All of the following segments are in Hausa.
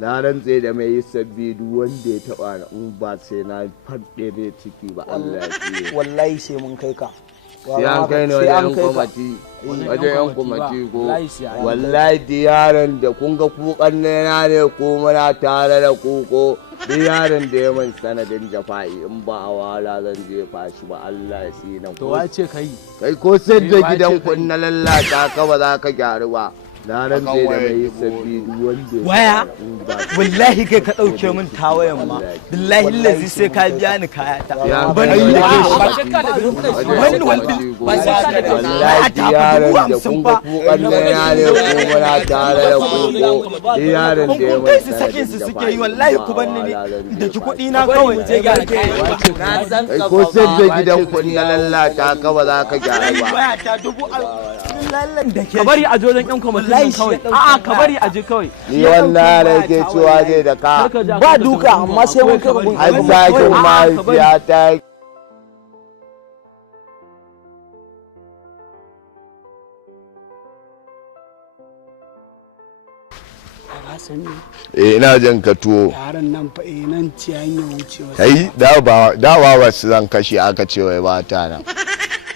na rantse da mai sabbi duk wanda ya taba in ba sai na fadde ne ciki ba Allah ya kiyaye wallahi sai mun kai ka sai an kai ne wajen kwamati yan kwamati ko wallahi diyaran da kun ga kukan na ne ko muna tare da ku ko diyaran da ya man sanadin jafa'i in ba a wala zan je fashi ba Allah ya sina to wace kai ko sai da gidan kun na lallata ka ba za ka gyaru ba na rantse da mai sabbi wanda waya wallahi kai ka dauke min tawayan ma billahi lazi sai ka biya ni kaya ta ban da ke shi wani ba sai ka da wallahi yaran da kun ga kukan na ne ko muna tare da ku ko yaran da ya mai sakin su suke yi wallahi ku banni ne da ki kudi na kawai je ga ko sai da gidan kun na lallata ka ba za ka gyaru ba waya ta dubu lallan da ke ka bari a jojen yan kwamitin kawai a'a ka bari a je kawai ni wannan da ke cewa zai da ka ba duka amma sai mun kai gun an sake mahaifiya ta ina jan ka tuwo yaran nan fa nan ciyan ya wuce kai dawa wasu zan kashe aka ce wai ba ta nan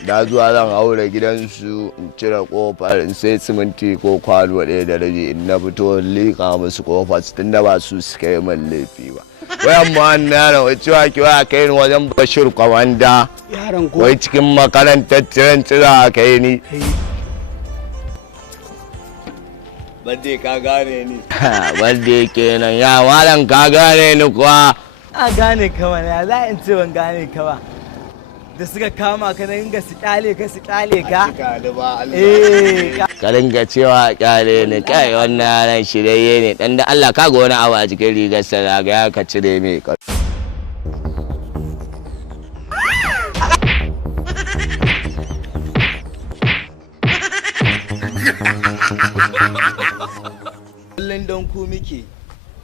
da zuwa zan haura gidansu in cire kofar in sai siminti ko kwano ɗaya da rabi in na fito liƙa musu kofar tun da ba su suka yi min laifi ba wayan ma na wai cewa ki waya kai ni wajen Bashir Kwamanda yaran ko wai cikin makarantar tiran tsira kai ni Bade ka gane ni Bade kenan ya malam ka gane ni kuwa a gane ka wani ya za in ce ban gane ka ba da suka kama ka na ringa su kyale ka ka ringa cewa kyale ne kai wannan yaran shirye ne dan da Allah kaga wani abu a cikin rigar sa ga ya ka cire mai kullun don ku muke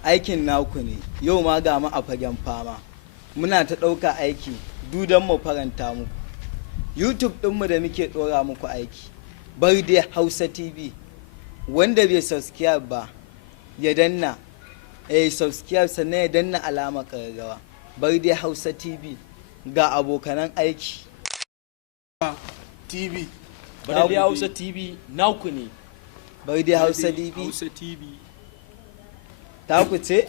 aikin naku ne yau ma ga mu a fagen fama muna ta ɗauka aiki dudan mu faranta muku YouTube ɗinmu da muke ɗora muku aiki Barde Hausa TV wanda bai subscribe ba ya danna subscribe sannan ya danna alama ƙararrawa Barde Hausa TV ga abokanan aiki TV Barde Hausa TV naku ne Barde Hausa TV TV ta ku ce